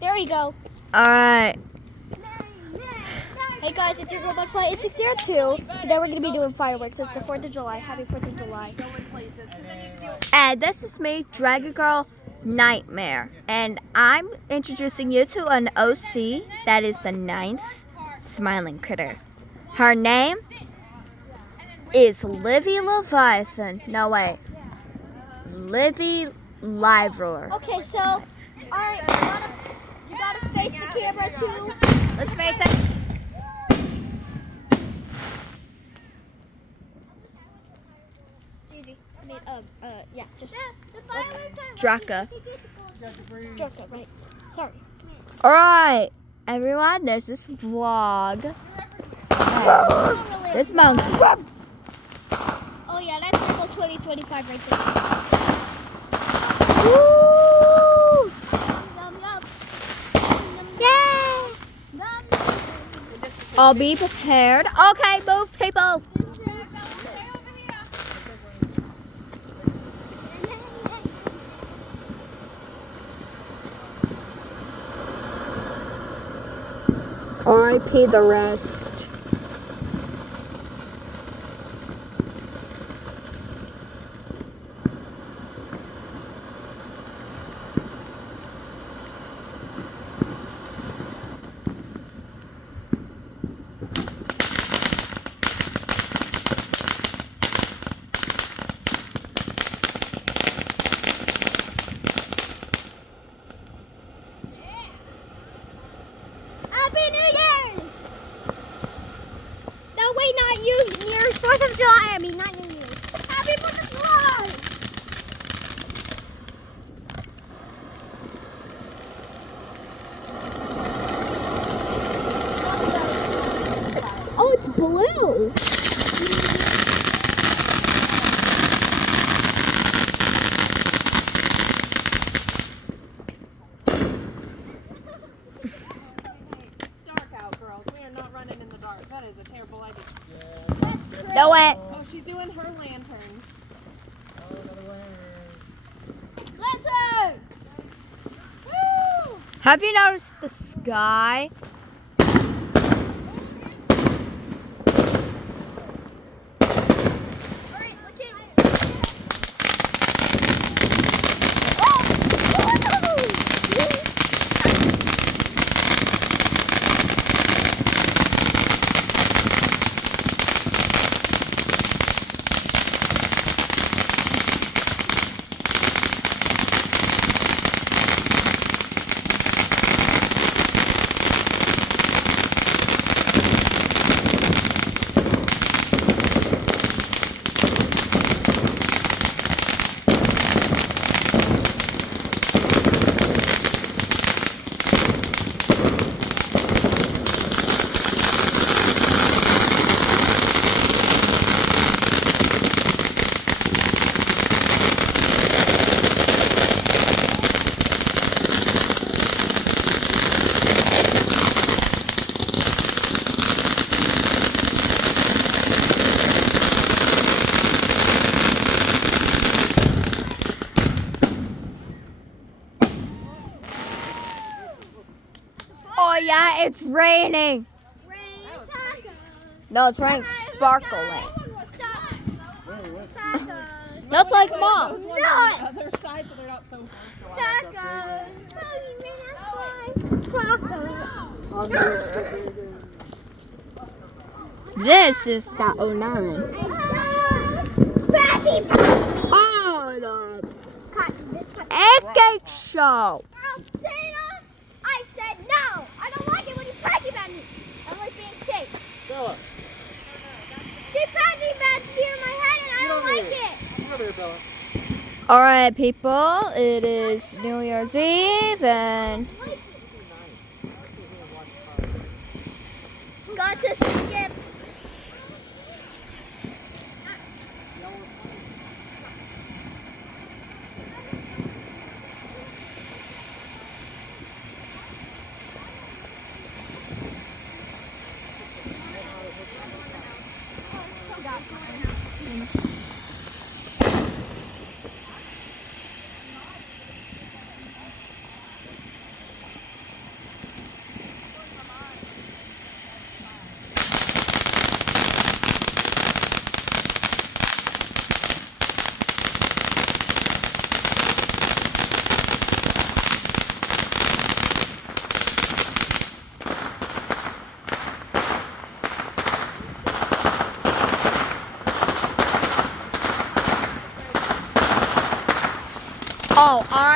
There we go. Alright. Hey guys, it's your girl Butterfly 8602. Today we're going to be doing fireworks. It's the 4th of July. Happy 4th of July. And this is me, Dragon Girl Nightmare. And I'm introducing you to an OC that is the 9th smiling critter. Her name is Livy Leviathan. No, wait. Livy Liveroar. Okay, so, alright, you gotta face the camera too. Let's face it. Gigi, I mean, yeah, just. Draka. Draka, right. Sorry. Alright, everyone, this is vlog. This monkey. Oh yeah, that's almost 2025 right there. Woo! Yeah! I'll be prepared. Okay, move, people. R.I.P. the rest. Happy New Year's! No, wait, not you. Year's 4th of July. I mean, not New Year's. Happy 4th of July! Oh, it's blue. Running in the dark. That is a terrible idea. That's true. No way. Oh, she's doing her lantern. Lantern! Woo! Have you noticed the sky? Alright, okay. Oh yeah, it's raining. Rain tacos. No, it's raining sparkling. Tacos. That's like mom. Those ones on the other side, so they're not so Tacos. Tacos. This is Scott 09. Patty. Oh, the Egg Show. Santa, I said no. I don't like it when you patty about me. I like being chased. She patty about here in my head and I don't like it. Alright, people, it is New Year's Eve and Got to skip.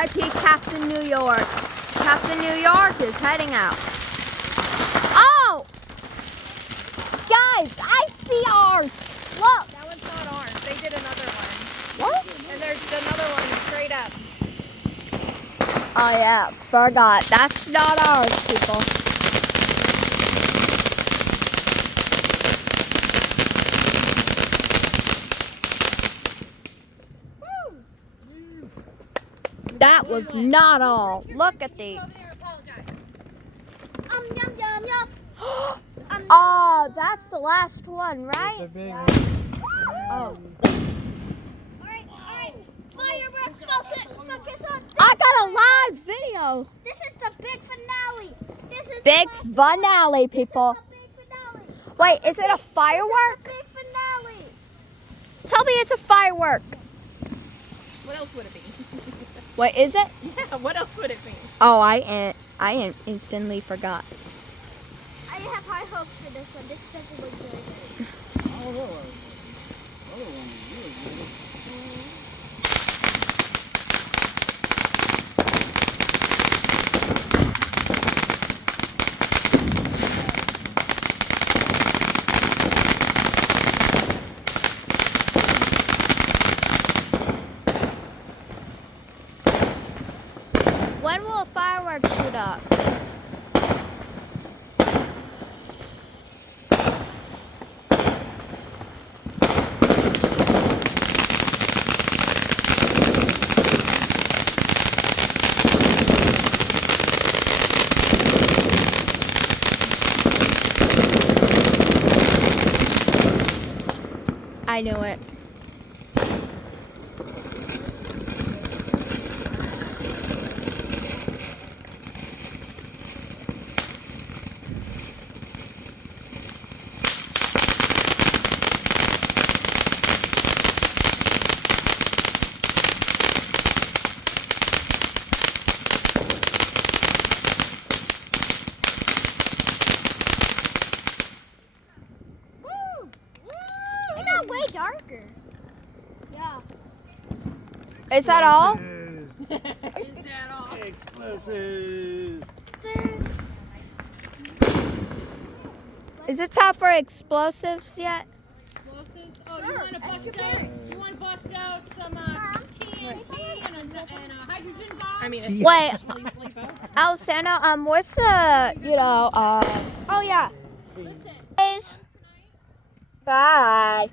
R.I.P. Captain New York. Captain New York is heading out. Oh! Guys, I see ours. Look. That one's not ours. They did another one. What? And there's another one straight up. Oh yeah, forgot. That's not ours, people. That was not all. Look at the. Yum, yum, yum. Oh, that's the last one, right? The big one. Oh. Alright. Firework, focus on. I got a live video. This is the big finale. This is Big the last- finale, people. This is the big finale. Wait, is it a This is the firework? big finale. Tell me it's a firework. What else would it be? Wait, is it? Yeah, what else would it be? Oh, I instantly forgot. I have high hopes for this one. This doesn't look very good. When will a firework shoot up? I knew it. It got way darker. Yeah. Is that all? Is that all? Explosives. Is it time for explosives yet? Explosives? Oh, Sure, you want to ask bust your out? parents. You want to bust out some TNT and a hydrogen bomb? I mean, Wait, actually sleep out. Alessandra, where's the, Oh yeah. Listen. guys? Bye.